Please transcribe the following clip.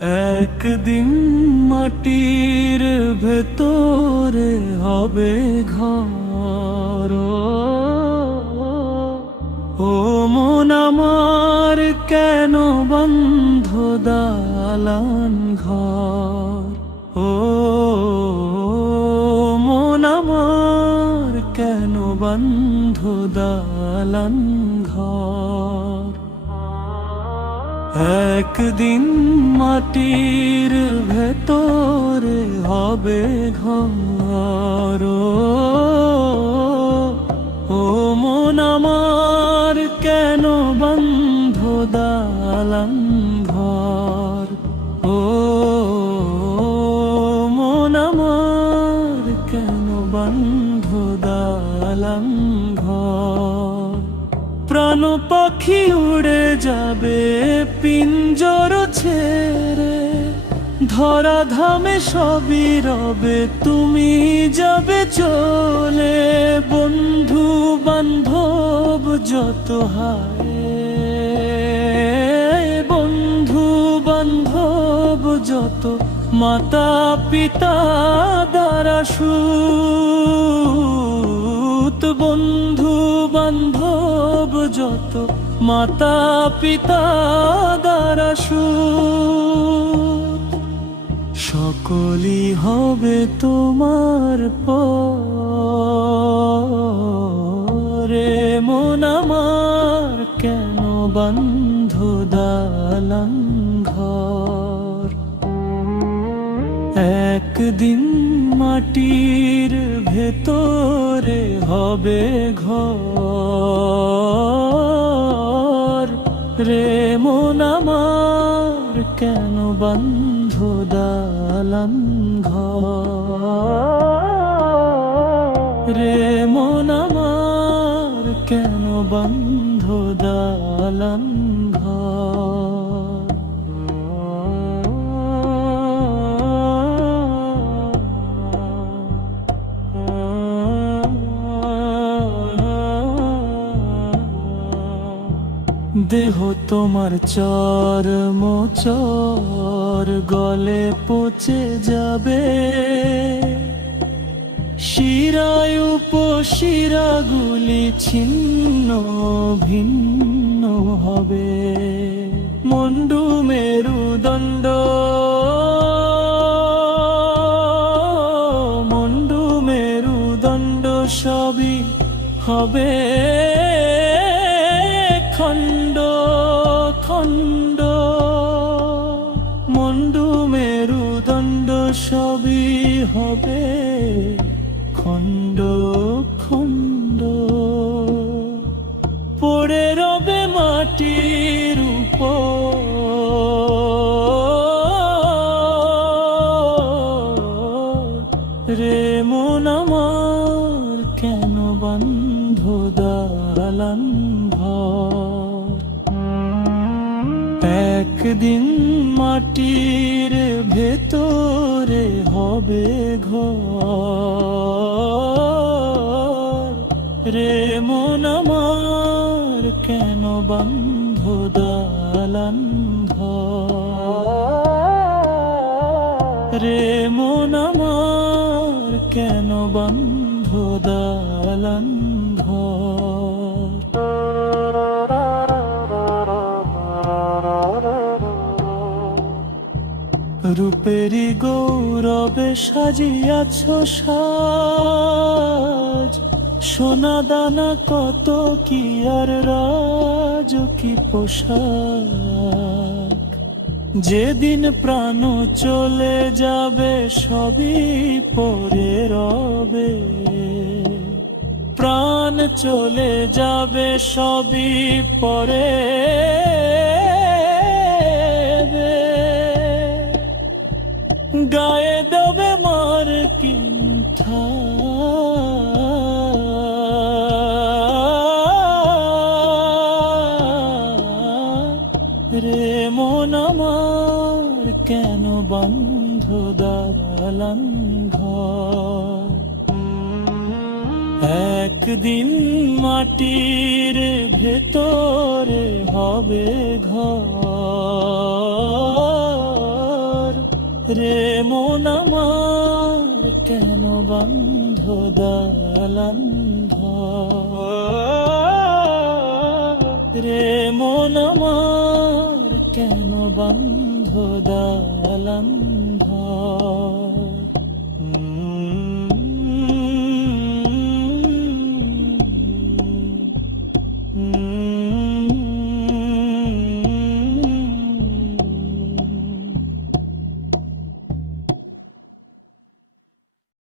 একদিন মাটির ভেতরে হবে ঘর। ও মন আমার কেন বন্ধ দালান ঘর? ও মন আমার কেন বন্ধ দালান ঘর? একদিন মাটির ভেতরে হবে ঘর। ও মন আমার কেন বন্ধ দালান ঘর? ও মন আমার কেন বন্ধ দালান ঘর? প্রাণ পাখি উড়ে যাবে পিঞ্জর ছেড়ে, ধরা ধামে সবই রবে, তুমি যাবে চলে। বন্ধু বান্ধব যত হায়, বন্ধু বান্ধব যত, মাতা পিতা দ্বারা সুত। বন্ধু বান্ধব যত, মাতা পিতা দ্বারা সুত। সকলই হবে তোমার পরে। মন আমার কেন বন্ধ দালান ঘর? একদিন মাটির ভেতরে হবে ঘর। রে মন আমার কেন বন্ধ দালান ঘর? রে মন আমার কেন বন্ধ দালান ঘর? দেহ তোমার চর্ম চর গলে পচে যাবে, শিরায় উপশিরাগুলি ছিন্ন ভিন্ন হবে। মুন্ডু মেরুদণ্ড, মুন্ডু মেরুদণ্ড সবই হবে খণ্ড খণ্ড। মুন্ডু মেরুদণ্ড সবই হবে খণ্ড খণ্ড। পড়ে রবে মাটির উপর। রে মন আমার কেন বন্ধ দালান ঘর? একদিন মাটির ভেতরে হবে ঘর। রে মন আমার কেন বন্ধ দালান ঘর? রে মন আমার কেন বন্ধ দালান ঘর? রূপেরি গৌরবে সাজিয়াছ সাজ, সোনা দানা কত কি আর রাজ কি পোশাক। যেদিন প্রাণ চলে যাবে সবই পরে রবে। প্রাণ চলে যাবে সবই পরে গায়ে দেবে মার কিন্থা। রে মন আমার কেন বন্ধ দালান ঘর? একদিন মাটির ভেতরে হবে ঘর। রে মন আমার কেন বন্ধ দালান ঘর রে মন আমার কেন বন্ধ দালান ঘর